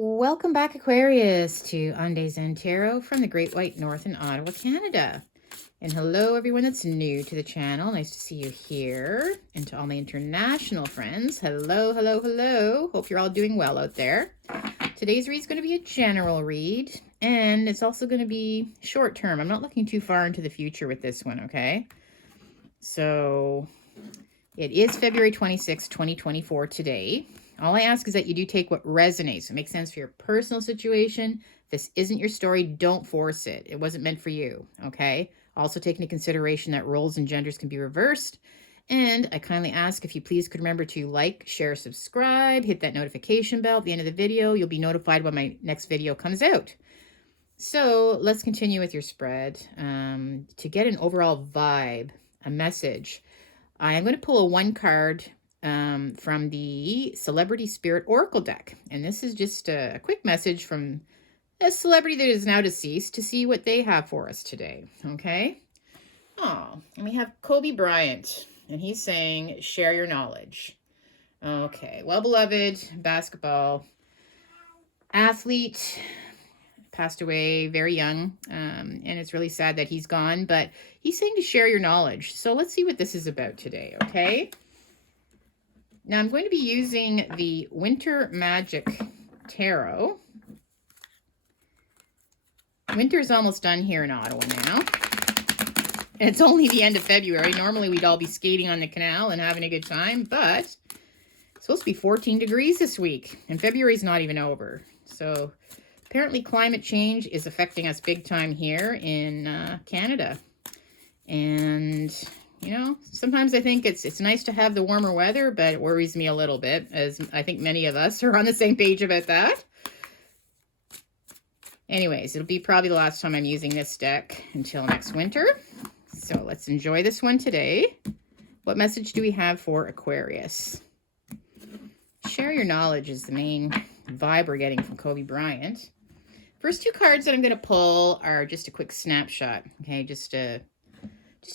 Welcome back, Aquarius, to On Days End Tarot from the Great White North in Ottawa, Canada. And hello, everyone that's new to the channel. Nice to see you here. And to all my international friends, hello, hello, hello. Hope you're all doing well out there. Today's read is going to be a general read, and it's also going to be short term. I'm not looking too far into the future with this one, okay? So it is February 26, 2024 today. All I ask is that you do take what resonates. It makes sense for your personal situation. If this isn't your story, don't force it. It wasn't meant for you, okay? Also take into consideration that roles and genders can be reversed. And I kindly ask if you please could remember to like, share, subscribe, hit that notification bell at the end of the video. You'll be notified when my next video comes out. So let's continue with your spread. To get an overall vibe, a message, I'm going to pull a one card from the Celebrity Spirit Oracle deck. And this is just a quick message from a celebrity that is now deceased to see what they have for us today. Okay. Oh, and we have Kobe Bryant, and he's saying, share your knowledge. Okay. Well-beloved basketball athlete, passed away very young, and it's really sad that he's gone, but he's saying to share your knowledge. So let's see what this is about today, okay? Now I'm going to be using the Winter Magic Tarot. Winter's almost done here in Ottawa now. And it's only the end of February. Normally we'd all be skating on the canal and having a good time, but it's supposed to be 14 degrees this week, and February's not even over. So apparently climate change is affecting us big time here in Canada. And you know, sometimes I think it's nice to have the warmer weather, but it worries me a little bit, as I think many of us are on the same page about that. Anyways, it'll be probably the last time I'm using this deck until next winter. So let's enjoy this one today. What message do we have for Aquarius? Share your knowledge is the main vibe we're getting from Kobe Bryant. First two cards that I'm going to pull are just a quick snapshot. Okay, just a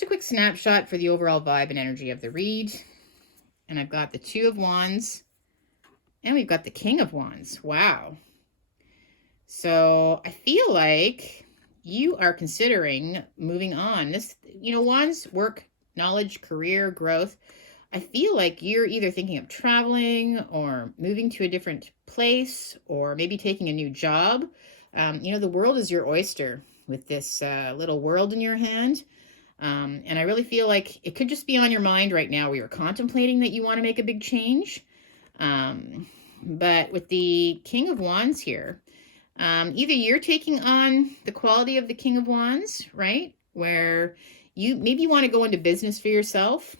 quick snapshot for the overall vibe and energy of the read. And I've got the Two of Wands, and we've got the King of Wands. Wow. So I feel like you are considering moving on. This, you know, Wands, work, knowledge, career, growth. I feel like you're either thinking of traveling or moving to a different place, or maybe taking a new job. You know, the world is your oyster with this little world in your hand. And I really feel like it could just be on your mind right now where you're contemplating that you want to make a big change. But with the King of Wands here, either you're taking on the quality of the King of Wands, right? Where maybe you want to go into business for yourself,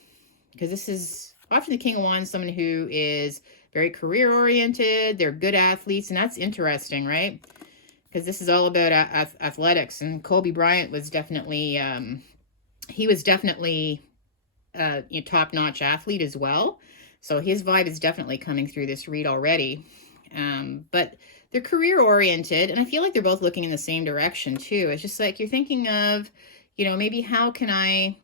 because this is often the King of Wands, someone who is very career oriented. They're good athletes, and that's interesting, right? Because this is all about athletics, and Kobe Bryant was definitely... he was definitely a top-notch athlete as well. So his vibe is definitely coming through this read already. But they're career-oriented, and I feel like they're both looking in the same direction, too. It's just like you're thinking of, you know, maybe how can I...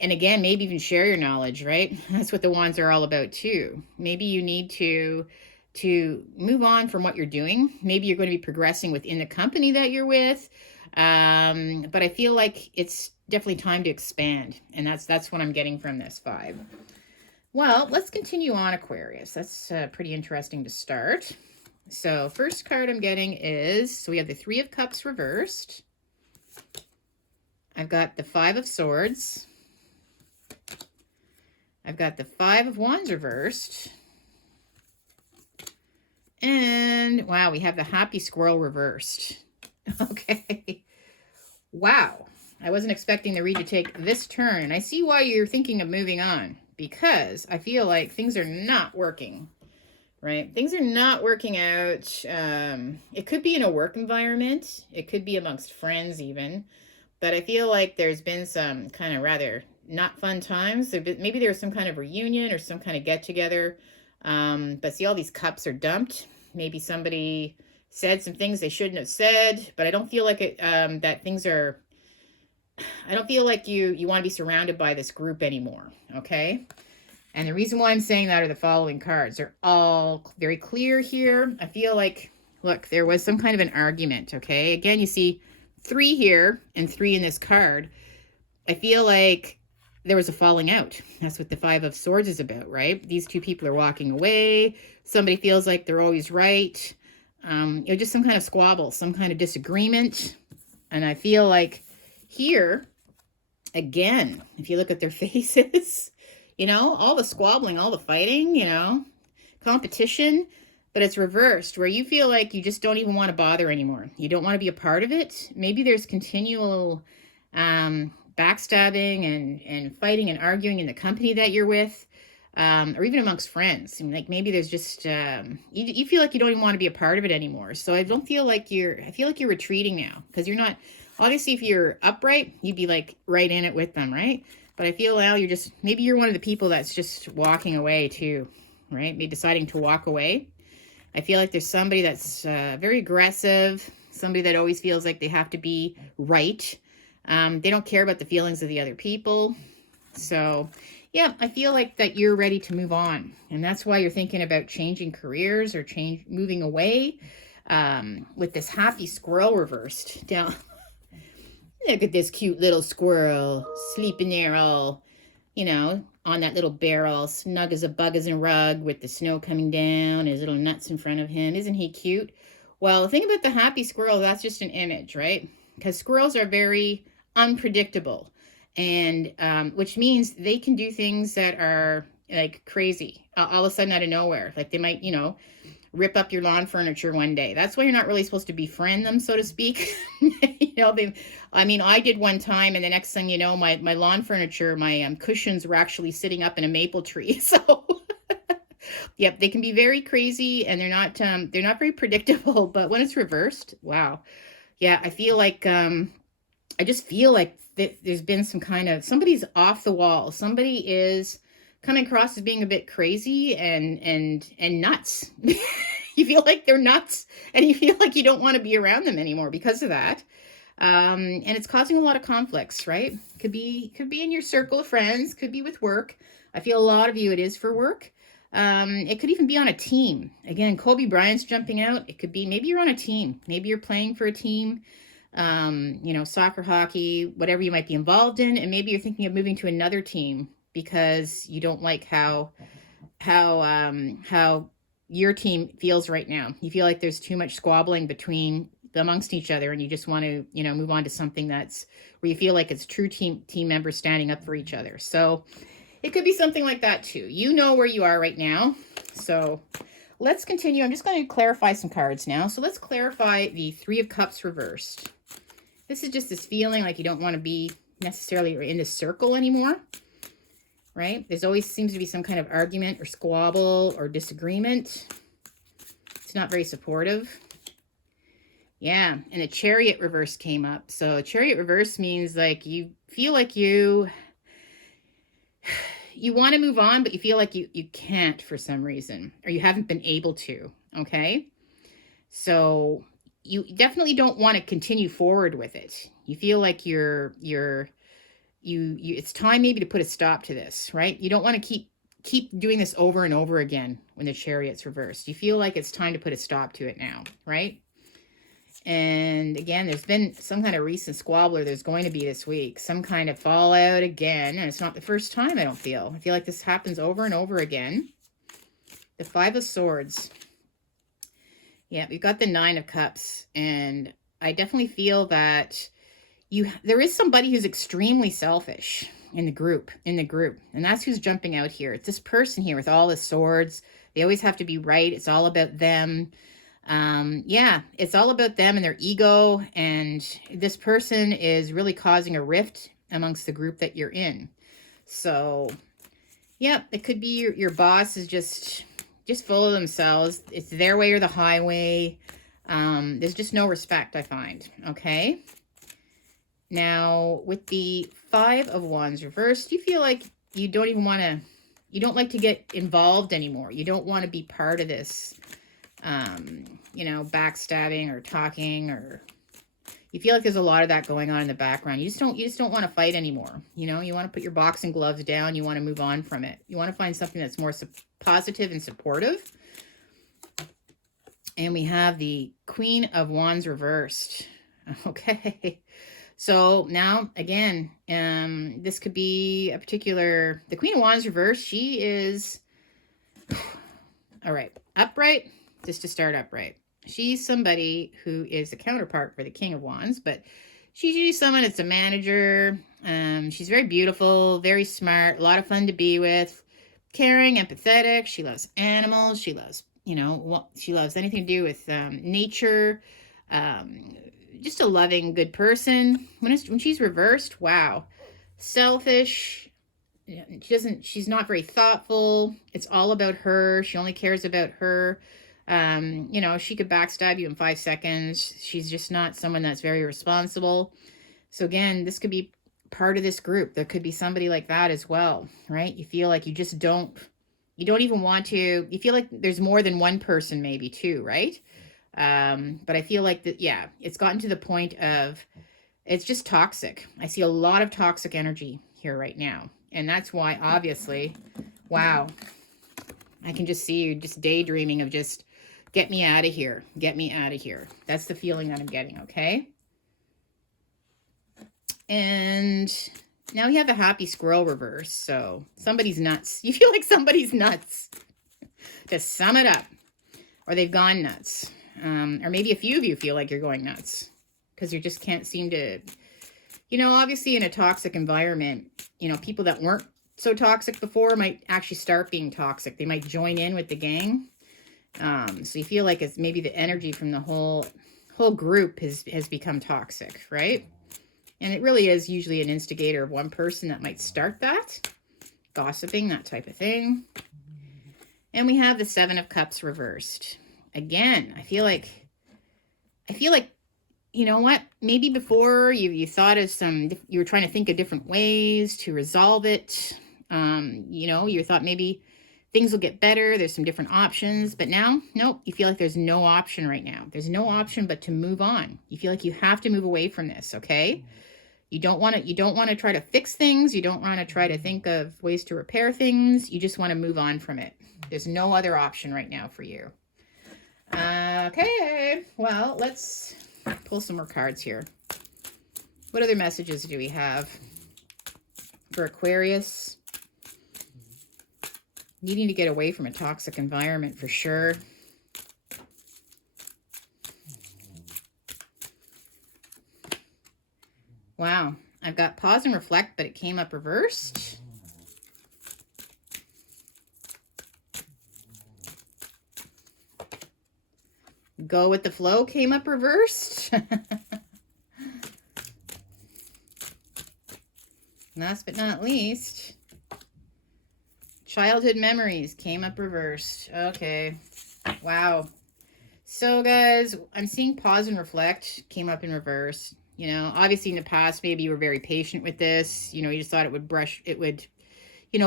And again, maybe even share your knowledge, right? That's what the Wands are all about, too. Maybe you need to move on from what you're doing. Maybe you're going to be progressing within the company that you're with. But I feel like it's definitely time to expand, and that's what I'm getting from this vibe. Well, let's continue on, Aquarius. That's pretty interesting to start. So first card I'm getting is, so we have the Three of Cups reversed. I've got the Five of Swords. I've got the Five of Wands reversed. And wow, we have the Happy Squirrel reversed. Okay. Wow. I wasn't expecting the read to take this turn. I see why you're thinking of moving on, because I feel like things are not working, right? Things are not working out. It could be in a work environment. It could be amongst friends even. But I feel like there's been some kind of rather not fun times. Maybe there was some kind of reunion or some kind of get-together. But see, all these cups are dumped. Maybe somebody said some things they shouldn't have said, but I don't feel like it, that things are... I don't feel like you want to be surrounded by this group anymore, okay? And the reason why I'm saying that are the following cards. They're all very clear here. I feel like Look, there was some kind of an argument, okay? Again, you see 3 here and 3 in this card. I feel like there was a falling out. That's what the 5 of Swords is about, right? These 2 people are walking away. Somebody feels like they're always right. Just some kind of squabble, some kind of disagreement. And I feel like here, again, if you look at their faces, all the squabbling, all the fighting, competition, but it's reversed where you feel like you just don't even want to bother anymore. You don't want to be a part of it. Maybe there's continual backstabbing and fighting and arguing in the company that you're with, or even amongst friends. Like maybe there's just, you feel like you don't even want to be a part of it anymore. So I feel like you're retreating now because you're not, obviously if you're upright, you'd be like right in it with them, right? But I feel now maybe you're one of the people that's just walking away too, right? Maybe deciding to walk away. I feel like there's somebody that's very aggressive, somebody that always feels like they have to be right. They don't care about the feelings of the other people. So, yeah, I feel like that you're ready to move on. And that's why you're thinking about changing careers or moving away with this happy squirrel reversed down. Look at this cute little squirrel sleeping there all, on that little barrel, snug as a bug as a rug with the snow coming down, his little nuts in front of him. Isn't he cute? Well, the thing about the happy squirrel, that's just an image, right? Because squirrels are very unpredictable, and which means they can do things that are like crazy all of a sudden out of nowhere. Like they might, rip up your lawn furniture one day. That's why you're not really supposed to befriend them, so to speak. I did one time, and the next thing you know, my lawn furniture, my cushions were actually sitting up in a maple tree. So, yep, they can be very crazy, and they're not very predictable. But when it's reversed, wow, yeah, I feel like I just feel like there's been some kind of somebody's off the wall. Somebody is coming across as being a bit crazy and nuts. You feel like they're nuts, and you feel like you don't want to be around them anymore because of that. And it's causing a lot of conflicts, right? Could be in your circle of friends, could be with work. I feel a lot of you, it is for work. It could even be on a team. Again, Kobe Bryant's jumping out. It could be, maybe you're on a team. Maybe you're playing for a team, soccer, hockey, whatever you might be involved in. And maybe you're thinking of moving to another team because you don't like how your team feels right now. You feel like there's too much squabbling amongst each other, and you just want to, move on to something that's where you feel like it's true team members standing up for each other. So it could be something like that too. You know where you are right now. So let's continue. I'm just going to clarify some cards now. So let's clarify the 3 of Cups reversed. This is just this feeling like you don't want to be necessarily in this circle anymore, right? There's always seems to be some kind of argument or squabble or disagreement. It's not very supportive. Yeah, and a Chariot reverse came up. So a Chariot reverse means like you feel like you want to move on, but you feel like you can't for some reason, or you haven't been able to, okay? So you definitely don't want to continue forward with it. You feel like it's time maybe to put a stop to this, right? You don't want to keep doing this over and over again when the Chariot's reversed. You feel like it's time to put a stop to it now, right? And again, there's been some kind of recent squabbler there's going to be this week. Some kind of fallout again. And it's not the first time, I don't feel. I feel like this happens over and over again. The 5 of Swords. Yeah, we've got the 9 of Cups. And I definitely feel that there is somebody who's extremely selfish in the group. And that's who's jumping out here. It's this person here with all the swords. They always have to be right. It's all about them. Yeah, it's all about them and their ego, and this person is really causing a rift amongst the group that you're in. So yeah, it could be your boss is just full of themselves. It's their way or the highway. There's just no respect, I find. Okay, now with the 5 of Wands reversed, you feel like you don't like to get involved anymore. You don't want to be part of this backstabbing or talking, or you feel like there's a lot of that going on in the background. You just don't want to fight anymore. You want to put your boxing gloves down. You want to move on from it. You want to find something that's more positive and supportive. And we have the Queen of Wands reversed. Okay. So now, again, this could be a particular, the Queen of Wands reversed, she is, all right, upright, just to start upright. She's somebody who is a counterpart for the King of Wands, but she's usually someone that's a manager. She's very beautiful, very smart, a lot of fun to be with, caring, empathetic. She loves animals. She loves, she loves anything to do with nature. Just a loving, good person. When she's reversed, wow, selfish. She's not very thoughtful. It's all about her. She only cares about her. She could backstab you in 5 seconds. She's just not someone that's very responsible. So again, this could be part of this group. There could be somebody like that as well, right? You feel like you don't even want to, you feel like there's more than one person maybe too, right? But I feel like that, yeah, it's gotten to the point of, it's just toxic. I see a lot of toxic energy here right now. And that's why, obviously, wow, I can just see you just daydreaming of just, get me out of here. Get me out of here. That's the feeling that I'm getting, okay? And now we have a happy squirrel reverse. So somebody's nuts. You feel like somebody's nuts. To sum it up. Or they've gone nuts. Or maybe a few of you feel like you're going nuts. Because you just can't seem to... obviously in a toxic environment, people that weren't so toxic before might actually start being toxic. They might join in with the gang. So you feel like it's maybe the energy from the whole group has become toxic, right? And it really is usually an instigator of one person that might start that. Gossiping, that type of thing. And we have the Seven of Cups reversed. Again, I feel like, you know what? Maybe before you thought of you were trying to think of different ways to resolve it. You thought maybe things will get better. There's some different options, but now, nope, you feel like there's no option right now. There's no option but to move on. You feel like you have to move away from this, okay? You don't want to try to fix things. You don't want to try to think of ways to repair things. You just want to move on from it. There's no other option right now for you. Okay, well, let's pull some more cards here. What other messages do we have for Aquarius? Needing to get away from a toxic environment for sure. Wow, I've got pause and reflect, but it came up reversed. Go with the flow came up reversed. Last but not least, childhood memories came up reversed. Okay. Wow. So guys, I'm seeing pause and reflect came up in reverse. Obviously in the past, maybe you were very patient with this. You just thought it would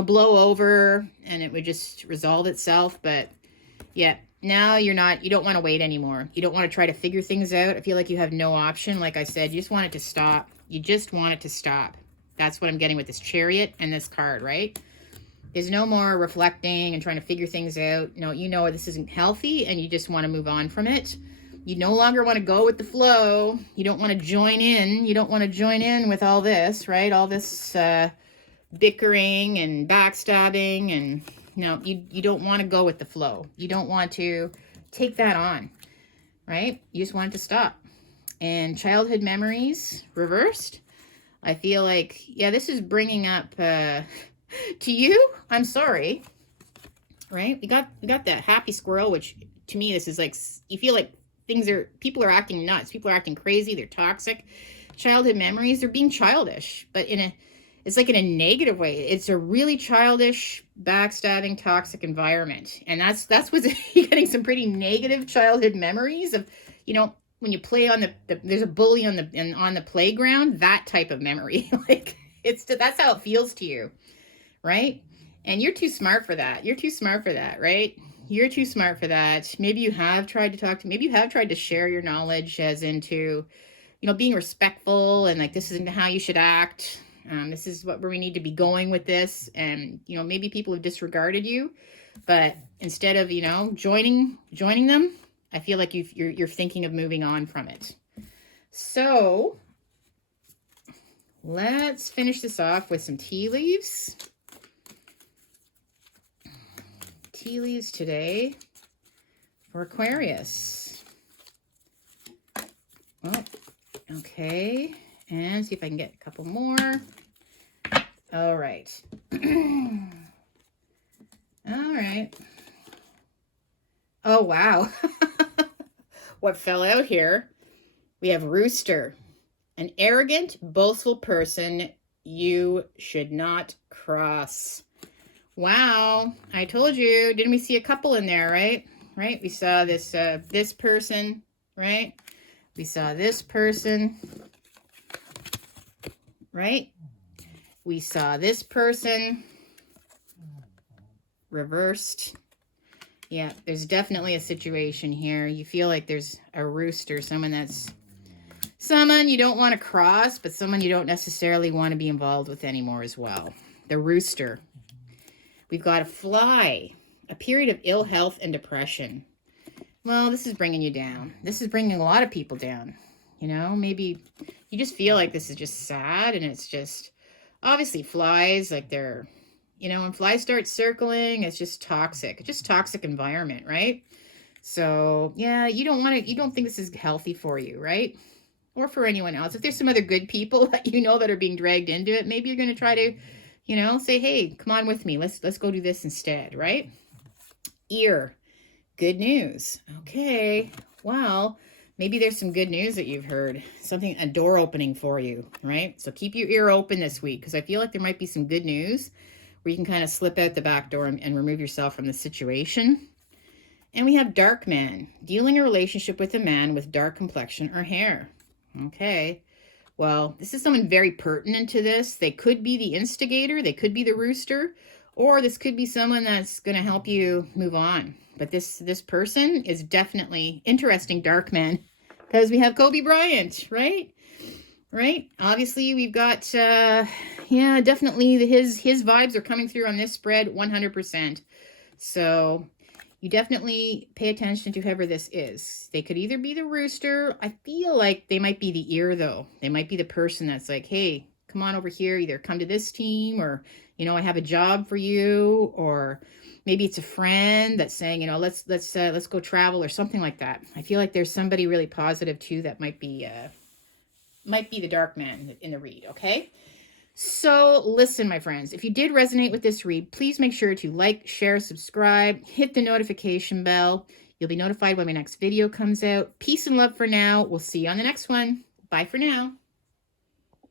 blow over and it would just resolve itself. But yeah, now you don't want to wait anymore. You don't want to try to figure things out. I feel like you have no option. Like I said, you just want it to stop. You just want it to stop. That's what I'm getting with this Chariot and this card, right? There's no more reflecting and trying to figure things out. No, this isn't healthy and you just want to move on from it. You no longer want to go with the flow. You don't want to join in. You don't want to join in with all this, right? All this bickering and backstabbing. And you don't want to go with the flow. You don't want to take that on, right? You just want it to stop. And childhood memories reversed. I feel like, yeah, this is bringing up to you. I'm sorry, right? We got that happy squirrel, which to me, this is like, you feel like people are acting nuts. People are acting crazy. They're toxic. Childhood memories, they're being childish, but it's like in a negative way. It's a really childish, backstabbing, toxic environment. And that's what's, you're getting some pretty negative childhood memories of, when you play on there's a bully on the playground, that type of memory. Like that's how it feels to you, right? And you're too smart for that. You're too smart for that, right? You're too smart for that. Maybe you have tried to share your knowledge as into, being respectful and like, this isn't how you should act. This is where we need to be going with this. And, maybe people have disregarded you, but instead of, joining them, I feel like you're thinking of moving on from it. So let's finish this off with some tea leaves. Tea leaves today for Aquarius. Oh, okay. And see if I can get a couple more. All right. All right. Oh, wow. What fell out here? We have rooster. An arrogant, boastful person you should not cross. Wow. I told you. Didn't we see a couple in there, right? Right? We saw this this person, right? We saw this person, right? We saw this person reversed. Yeah, there's definitely a situation here. You feel like there's a rooster, someone you don't want to cross, but someone you don't necessarily want to be involved with anymore as well. The rooster. We've got a fly, a period of ill health and depression. Well, this is bringing you down. This is bringing a lot of people down. You know, maybe you just feel like this is just sad, and it's just, obviously flies, like they're, you know, when flies start circling, it's just toxic. It's just toxic environment, right? So, yeah, you don't think this is healthy for you, right? Or for anyone else. If there's some other good people that you know that are being dragged into it, maybe you're going to try to, you know, say, hey, come on with me. Let's go do this instead, right? Ear. Good news. Okay. Well, maybe there's some good news that you've heard. Something, a door opening for you, right? So keep your ear open this week, because I feel like there might be some good news where you can kind of slip out the back door and remove yourself from the situation. And we have dark man, dealing a relationship with a man with dark complexion or hair. Okay. Well, this is someone very pertinent to this. They could be the instigator. They could be the rooster. Or this could be someone that's going to help you move on. But this person is definitely interesting, dark man. Because we have Kobe Bryant, right? Right? Obviously, we've got, yeah, definitely his vibes are coming through on this spread 100%. So you definitely pay attention to whoever this is. They could either be the rooster. I feel like they might be the ear, though. They might be the person that's like, hey, come on over here. Either come to this team, or, you know, I have a job for you. Or maybe it's a friend that's saying, you know, let's go travel or something like that. I feel like there's somebody really positive, too, that might be the dark man in the read, okay? So listen, my friends, if you did resonate with this read, please make sure to like, share, subscribe, hit the notification bell. You'll be notified when my next video comes out. Peace and love for now. We'll see you on the next one. Bye for now.